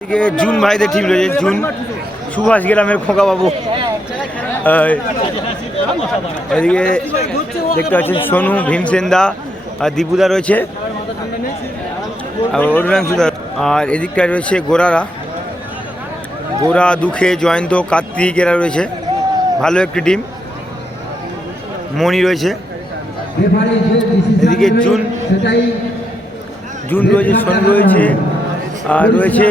এদিকে জুন ভাইদের টিম রয়েছে, জুন। সুভাষ গ্রামের খোকা বাবু। এদিকে দেখতে পাচ্ছেন সোনু ভীমসেন দা আর দীপুদা রয়েছে। আর আর এদিকটায় রয়েছে গোরারা। গোরা, দুঃখে, জয়ন্ত, কার্তিক এরা রয়েছে। ভালো একটি টিম মণি রয়েছে। এদিকে জুন। জুন রয়েছে, সোনু রয়েছে। রয়েছে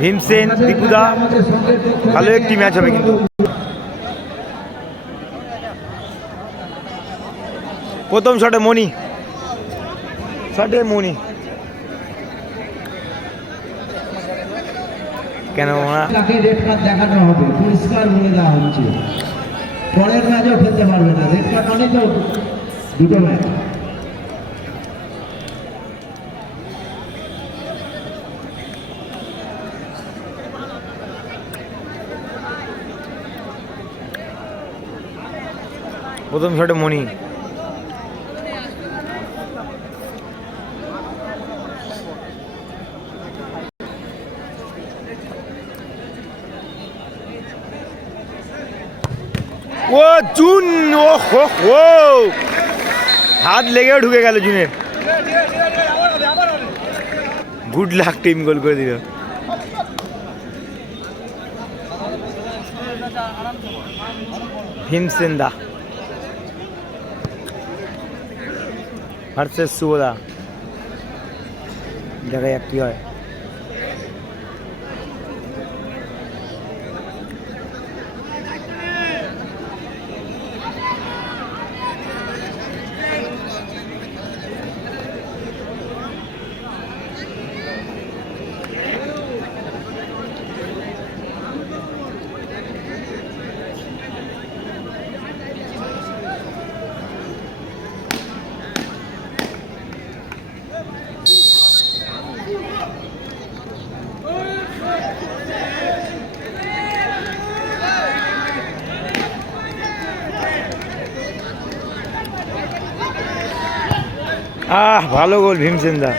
ভীমসেন, দীপুদা। ভালো একটি ম্যাচ হবে কিন্তু। প্রথম শটে মণি শটে মণি কেন ওরা পরের ম্যাচও খেলতে পারবে না। রেড কার্ড মানে দুটো ম্যাচ। প্রথম শটে মণি ও জুন, ও হো হো। হাত লেগেও ঢুকে গেল জুনের। গুড লাক টিম গোল করে দিল। ভীমসেন দা ভার্সেস শুভদা দেখা যাক কি আহ, ভালো গোল ভীমসেন দা।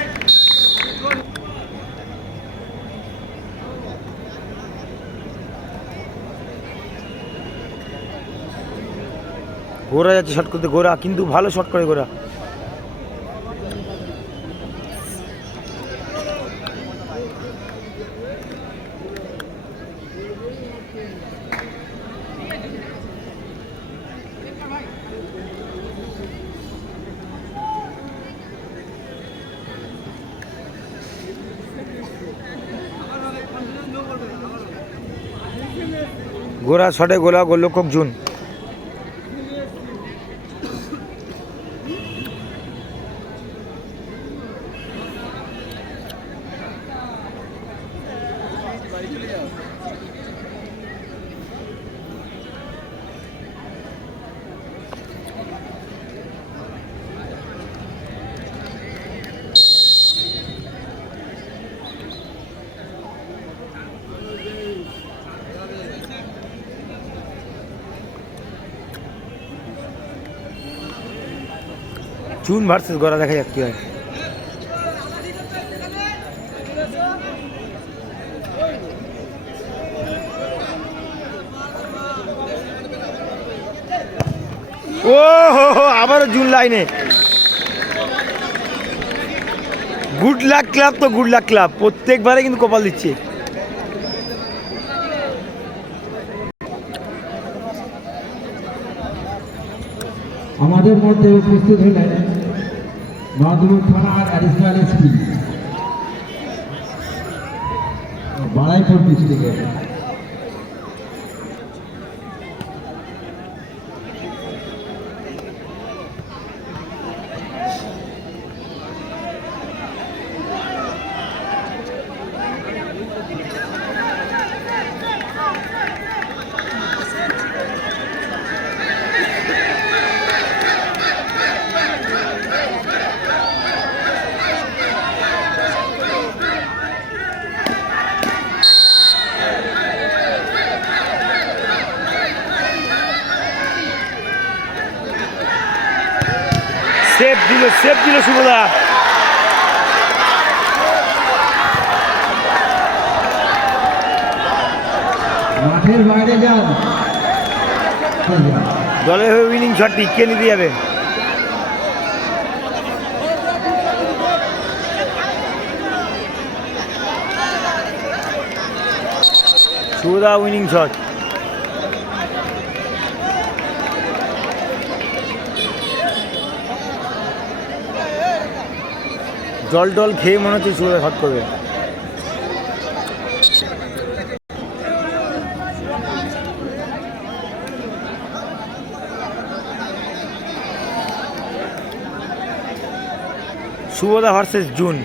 গোরা যাচ্ছে শট করতে, গোরা কিন্তু ভালো শট করে গোরা। গোরা শটে গোলা গোলক্ষক জুন। জুন ভার্সেস গোরা দেখা যাক কি হয়। ও হো হো আবারও জুন লাইনে। গুড লাক ক্লাব তো গুড লাক ক্লাব প্রত্যেকবারে কিন্তু কপাল দিচ্ছে। আমাদের মধ্যে উপস্থিত হলেন নদরুল থানার অ্যাডিশনাল এসপি বাড়াইপুর ডিস্ট্রিক্টের দিল সেফ দিল শুভদা মাঠের বাইরে যান দলের হয়ে উইনিং শটটি কে নিতে যাবে? সুদা উইনিং শট জল টল খেয়ে মনে হচ্ছে চুলে শট করবে। Shubhada versus Jun.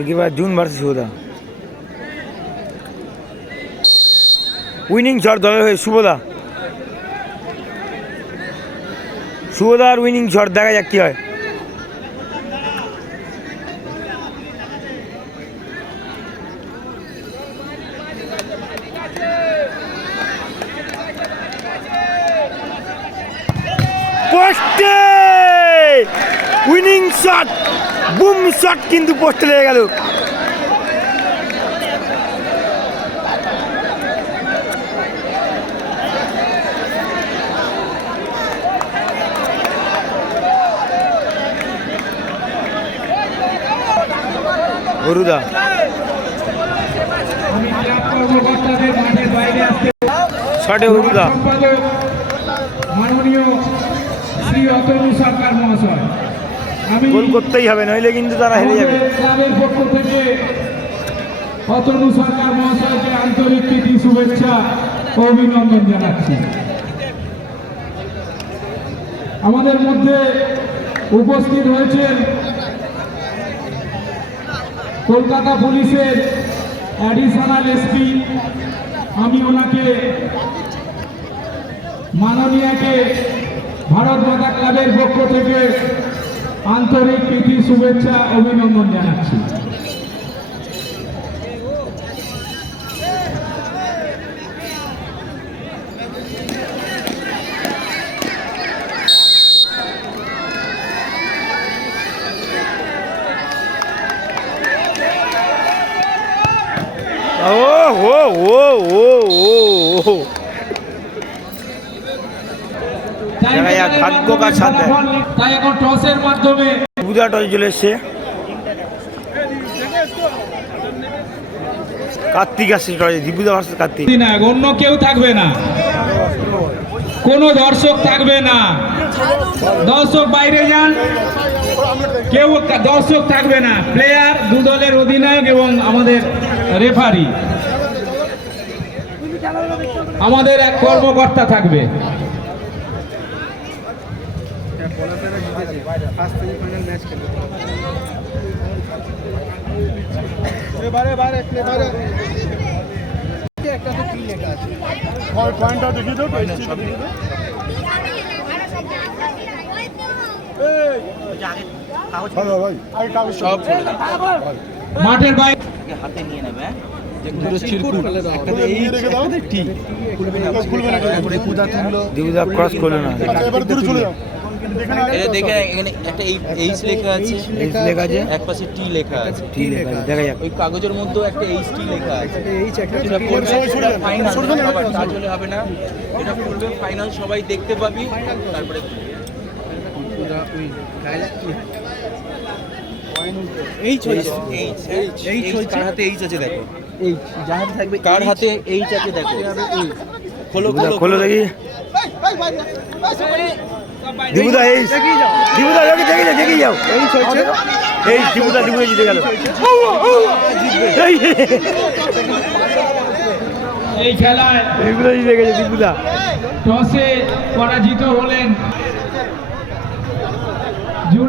Goalkeeper Jun versus Shubhada winning shot দলের হয়ে শুভদা শুভদার উইনিং শট দেখা যাক কি হয়। উইনিং শট বুম শট কিন্তু পোস্টে লেগে গেল। হরুদা আমি ক্লাব কর্মকর্তাদের মাঠের বাইরে আসতে শটে হরুদা মাননীয় শ্রী অতনু সরকার মহাশয়। গোল করতেই হবে নইলে কিন্তু তারা হেরে যাবে। পক্ষ থেকে অতনু সরকার মহাশয়কে আন্তরিক প্রীতি শুভেচ্ছা ও অভিনন্দন জানাচ্ছি। আমাদের মধ্যে উপস্থিত হয়েছেন কলকাতা পুলিশের অ্যাডিশনাল এসপি আমি ওনাকে মাননীয়াকে ভারত মাতা ক্লাবের পক্ষ থেকে আন্তরিক প্রীতি শুভেচ্ছা অভিনন্দন জানাচ্ছি ও ও ও ও ও ও দেখা যাক ভাগ্য কার সাথ। তাই এখন টসের মাধ্যমে বুধা টস চলে এসছে। কার্তিক আসছে টসে দীপুদা ভার্সেস কার্তিক। অন্য কেউ থাকবে না। কোনো দর্শক থাকবে না। দর্শক বাইরে যান। কেউ দর্শক থাকবে না। প্লেয়ার দু দলের অধিনায়ক এবং আমাদের রেফারি। আমাদের এক কর্মকর্তা থাকবে। পয়েন্টটা দেখিয়ে দাও ভালো ভাই। আগে মাঠের বাইরে রেখে দাও। খুলবে না ক্রস করল না। আচ্ছা, এবার দূরে চলে যাও। এটা দেখে এখানে একটা এইচ লেখা আছে এইচ লেখা আছে এক পাশে টি লেখা আছে টি লেখা আছে দেখা যাক ওই কাগজের মধ্যেও একটা এইচ টি লেখা আছে পড়বে যান, ফাইনাল টাচ হলে হবে না এটা পড়বে ফাইনাল সবাই দেখতে পাবি তারপরে এইচ এইচ এইচ কার হাতে এইচ আছে দেখো এইচ যার থাকবে কার হাতে এইচ আছে দেখো খোলো খোলো খোলো দেখি দিবুদা এই। দিবুদা লোকে দেখি যাও দেখি যাও। এই দিবুদা দিবুদা জিতে গেল। এই। এই খেলায় দিবুদা জিতে গেছে দিবুদা টসে পরাজিত হলেন